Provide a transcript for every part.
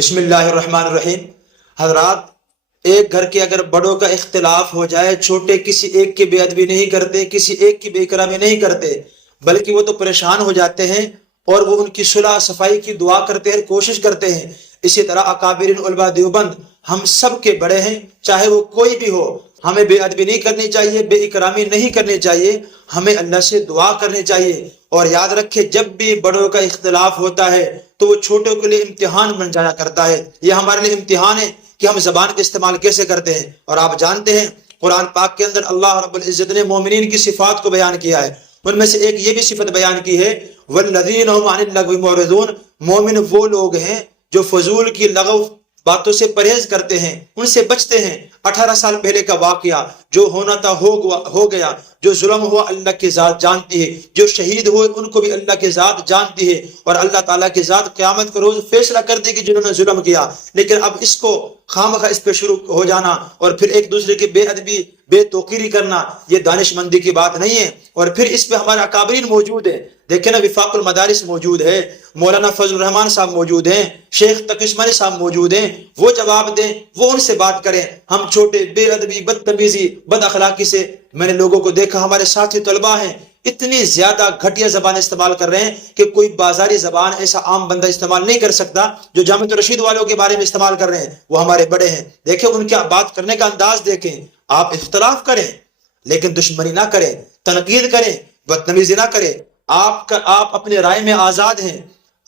بسم اللہ الرحمن الرحیم۔ حضرات، ایک گھر کے اگر بڑوں کا اختلاف ہو جائے، چھوٹے کسی ایک کی بے ادبی نہیں کرتے، کسی ایک کی بے اکرامی نہیں کرتے، بلکہ وہ تو پریشان ہو جاتے ہیں اور وہ ان کی صلح صفائی کی دعا کرتے ہیں، کوشش کرتے ہیں۔ اسی طرح اکابرین علماء دیوبند ہم سب کے بڑے ہیں، چاہے وہ کوئی بھی ہو، ہمیں بے ادبی نہیں کرنی چاہیے، بے اکرامی نہیں کرنی چاہیے، ہمیں اللہ سے دعا کرنی چاہیے۔ اور یاد رکھے، جب بھی بڑوں کا اختلاف ہوتا ہے تو وہ چھوٹوں کے لیے امتحان بن جایا کرتا ہے۔ یہ ہمارے لیے امتحان ہے کہ ہم زبان کا استعمال کیسے کرتے ہیں۔ اور آپ جانتے ہیں قرآن پاک کے اندر اللہ رب العزت نے مومنین کی صفات کو بیان کیا ہے، ان میں سے ایک یہ بھی صفت بیان کی ہے، والذین هم عن اللغو معرضون۔ مومن وہ لوگ ہیں جو فضول کی لغو باتوں سے پرہیز کرتے ہیں، ان سے بچتے ہیں۔ 18 سال پہلے کا واقعہ، جو ہونا تھا ہو گیا، جو ظلم ہوا اللہ کی ذات جانتی ہے، جو شہید ہوئے ان کو بھی اللہ کی ذات جانتی ہے، اور اللہ تعالیٰ کی ذات قیامت کے روز فیصلہ کر دے گی جنہوں نے ظلم کیا۔ لیکن اب اس کو خامخواہ اس پہ شروع ہو جانا اور پھر ایک دوسرے کی بے ادبی، بے توقیری کرنا، یہ دانش مندی کی بات نہیں ہے۔ اور پھر اس پہ ہمارے اکابرین موجود ہیں، دیکھیں نا، وفاق المدارس موجود ہے، مولانا فضل الرحمان صاحب موجود ہیں، شیخ تقی عثمانی صاحب موجود ہیں، وہ جواب دیں، وہ ان سے بات کریں۔ ہم چھوٹے بے ادبی، بدتمیزی، بد اخلاقی سے، میں نے لوگوں کو دیکھا، ہمارے ساتھی طلباء ہیں، اتنی زیادہ گھٹیا زبان استعمال کر رہے ہیں کہ کوئی بازاری زبان ایسا عام بندہ استعمال نہیں کر سکتا جو جامع رشید والوں کے بارے میں استعمال کر رہے ہیں۔ وہ ہمارے بڑے ہیں، دیکھیں ان کا بات کرنے کا انداز دیکھیں۔ آپ اختلاف کریں لیکن دشمنی نہ کریں، تنقید کریں، بدتمیزی نہ کریں۔ آپ اپنے رائے میں آزاد ہیں،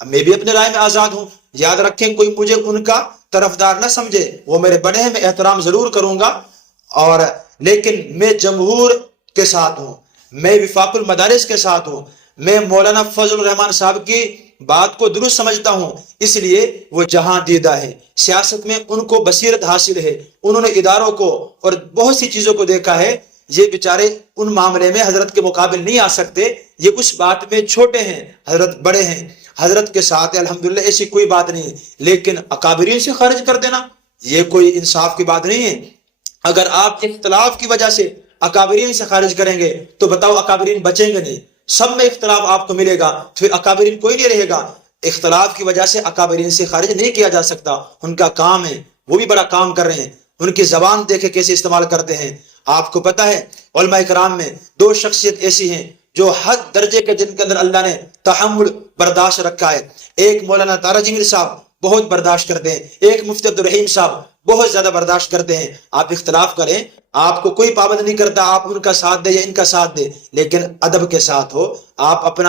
میں بھی اپنے رائے میں آزاد ہوں۔ یاد رکھیں، کوئی مجھے ان کا طرفدار نہ سمجھے، وہ میرے بڑے ہیں، میں احترام ضرور کروں گا، اور لیکن میں جمہور کے ساتھ ہوں، میں وفاق المدارس کے ساتھ ہوں، میں مولانا فضل الرحمان صاحب کی بات کو درست سمجھتا ہوں، اس لیے وہ جہاں دیدہ ہے۔ سیاست میں ان کو بصیرت حاصل ہے، انہوں نے اداروں کو اور بہت سی چیزوں کو دیکھا ہے۔ یہ بیچارے ان معاملے میں حضرت کے مقابل نہیں آ سکتے، یہ اس بات میں چھوٹے ہیں، حضرت بڑے ہیں، حضرت کے ساتھ الحمدللہ ایسی کوئی بات نہیں ہے۔ لیکن اکابرین سے خارج کر دینا یہ کوئی انصاف کی بات نہیں ہے۔ اگر آپ اختلاف کی وجہ سے اکابرین سے خارج کریں گے تو بتاؤ اکابرین بچیں گے نہیں، سب میں اختلاف آپ کو ملے گا، پھر اکابرین کوئی نہیں رہے گا۔ اختلاف کی وجہ سے اکابرین سے خارج نہیں کیا جا سکتا، ان کا کام ہے، وہ بھی بڑا کام کر رہے ہیں۔ ان کی زبان دیکھے کیسے استعمال کرتے ہیں۔ آپ کو پتہ ہے علماء کرام میں دو شخصیت ایسی ہیں جو حد درجے کے، جن کے اندر اللہ نے تحمل، برداشت رکھا ہے۔ ایک مولانا تارج میر صاحب بہت برداشت کرتے ہیں، ایک مفتی عبد الرحیم صاحب بہت زیادہ برداشت کرتے ہیں۔ آپ اختلاف کریں، آپ کو کوئی پابند نہیں کرتا آپ ان کا ساتھ دیں یا ان کا ساتھ دیں، لیکن ادب کے ساتھ ہو، آپ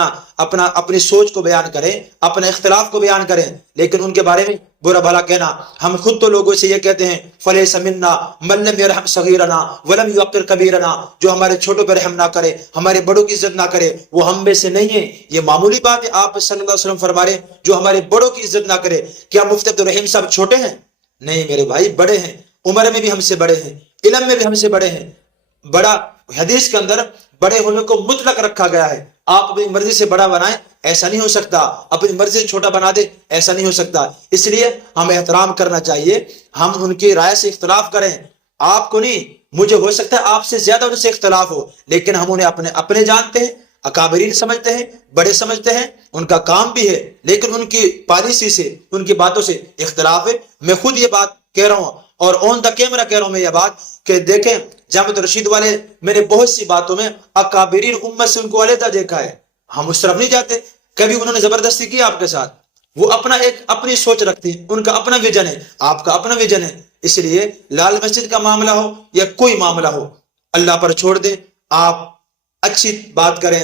اپنی سوچ کو بیان کریں، اپنے اختلاف کو بیان کریں، لیکن ان کے بارے میں برا بھلا کہنا۔ ہم خود تو لوگوں سے یہ کہتے ہیں، فلیس منا من لم یرحم صغیرنا ولم یوقر کبیرنا، جو ہمارے چھوٹوں پہ رحم نہ کرے، ہمارے بڑوں کی عزت نہ کرے، وہ ہم میں سے نہیں ہے۔ یہ معمولی بات ہے، آپ صلی اللہ علیہ وسلم فرما رہے ہیں، جو ہمارے بڑوں کی عزت نہ کرے۔ کیا مفتی عبد الرحیم صاحب چھوٹے ہیں؟ نہیں میرے بھائی، بڑے ہیں، عمر میں بھی ہم سے بڑے ہیں، علم میں بھی ہم سے بڑے ہیں۔ بڑا، حدیث کے اندر بڑے ہونے کو مطلق رکھا گیا ہے، آپ اپنی مرضی سے بڑا بنائیں ایسا نہیں ہو سکتا، اپنی مرضی سے چھوٹا بنا دے ایسا نہیں ہو سکتا۔ اس لیے ہمیں احترام کرنا چاہیے، ہم ان کی رائے سے اختلاف کریں، آپ کو نہیں، مجھے ہو سکتا ہے آپ سے زیادہ ان سے اختلاف ہو، لیکن ہم انہیں اپنے جانتے ہیں، اکابرین سمجھتے ہیں، بڑے سمجھتے ہیں، ان کا کام بھی ہے، لیکن ان کی پالیسی سے، ان کی باتوں سے اختلاف ہے۔ میں خود یہ بات کہہ رہا ہوں اور آن دا کیمرہ کہہ رہا ہوں میں یہ بات کہ دیکھیں، جامع رشید والے میں نے بہت سی باتوں میں اکابرین امت سے ان کو علیحدہ دیکھا ہے، ہم اس طرف نہیں جاتے۔ کبھی انہوں نے زبردستی کی آپ کے ساتھ، وہ اپنی سوچ رکھتے ہیں، ان کا اپنا ویژن ہے، آپ کا اپنا ویژن ہے۔ اس لیے لال مسجد کا معاملہ ہو یا کوئی معاملہ ہو، اللہ پر چھوڑ دیں، آپ اچھی بات کریں۔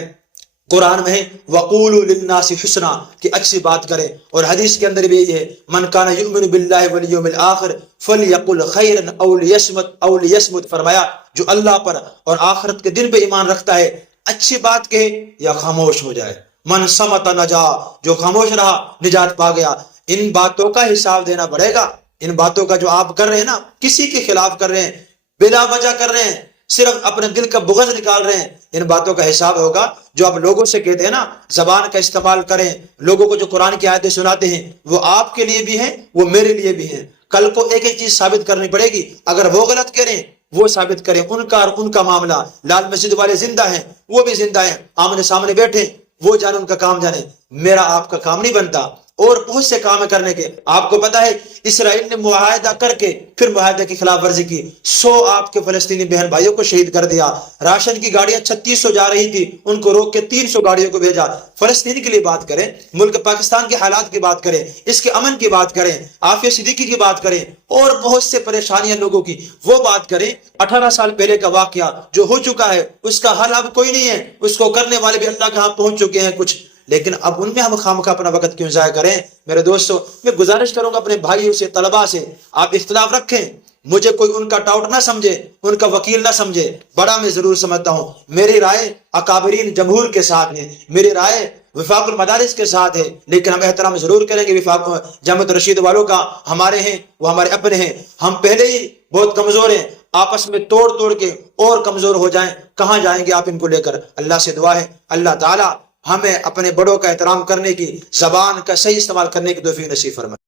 قرآن میں ہے وَقُولُوا لِلنَّاسِ حُسْنًا، کہ اچھی بات کریں، اور حدیث کے اندر بھی یہ ہے مَنْ كَانَ يُؤْمِنُ بِاللَّهِ وَالْيَوْمِ الْآخِرِ فَلْيَقُلْ خَيْرًا أَوْ لِيَصْمُتْ، فرمایا جو اللہ پر اور آخرت کے دن پہ ایمان رکھتا ہے اچھی بات کہے یا خاموش ہو جائے۔ من صمت نجا، جو خاموش رہا نجات پا گیا۔ ان باتوں کا حساب دینا پڑے گا، ان باتوں کا جو آپ کر رہے ہیں نا، کسی کے خلاف کر رہے ہیں، بلا وجہ کر رہے ہیں، صرف اپنے دل کا بغض نکال رہے ہیں، ان باتوں کا حساب ہوگا۔ جو آپ لوگوں سے کہتے ہیں نا زبان کا استعمال کریں، لوگوں کو جو قرآن کی آیتیں سناتے ہیں وہ آپ کے لیے بھی ہیں، وہ میرے لیے بھی ہیں۔ کل کو ایک ایک چیز ثابت کرنی پڑے گی، اگر وہ غلط کریں وہ ثابت کریں، ان کا معاملہ۔ لال مسجد والے زندہ ہیں، وہ بھی زندہ ہیں، آمنے سامنے بیٹھے، وہ جانے، ان کا کام جانے، میرا آپ کا کام نہیں بنتا۔ اور بہت سے کام کرنے کے. آپ کو پتا ہے اسرائیل نے معاہدہ کر کے پھر معاہدے کی خلاف ورزی کی. 100 آپ کے فلسطینی بہن بھائیوں کو شہید کر دیا. راشن کی گاڑیاں 3600 جا رہی تھی, ان کو روک کے 300 گاڑیوں کو بھیجا. فلسطین کے لیے بات کریں, ملک پاکستان کے حالات کی بات کریں, اس کے امن کی بات کریں, عافیہ صدیقی کی بات کریں, اور بہت سے پریشانیاں لوگوں کی وہ بات کریں. 18 سال پہلے کا واقعہ جو ہو چکا ہے اس کا حل اب کوئی نہیں ہے, اس کو کرنے والے بھی اللہ کے ہاں پہنچ چکے ہیں کچھ, لیکن اب ان میں ہم خامخواہ اپنا وقت کیوں ضائع کریں. میرے دوستو, میں گزارش کروں گا اپنے بھائیوں سے, طلباء سے, آپ اختلاف رکھیں, مجھے کوئی ان کا ٹاؤٹ نہ سمجھے, ان کا وکیل نہ سمجھے, بڑا میں ضرور سمجھتا ہوں. میری رائے اکابرین جمہور کے ساتھ ہے, میری رائے وفاق المدارس کے ساتھ ہے, لیکن ہم احترام ضرور کریں گے وفاق جامعۃ الرشید والوں کا. ہمارے ہیں وہ ہمارے اپنے ہیں, ہم پہلے ہی بہت کمزور ہیں, آپس میں توڑ کے اور کمزور ہو جائیں, کہاں جائیں گے آپ ان کو لے کر. اللہ سے دعا ہے اللہ تعالی ہمیں اپنے بڑوں کا احترام کرنے کی, زبان کا صحیح استعمال کرنے کی توفیق نصیب فرمائے.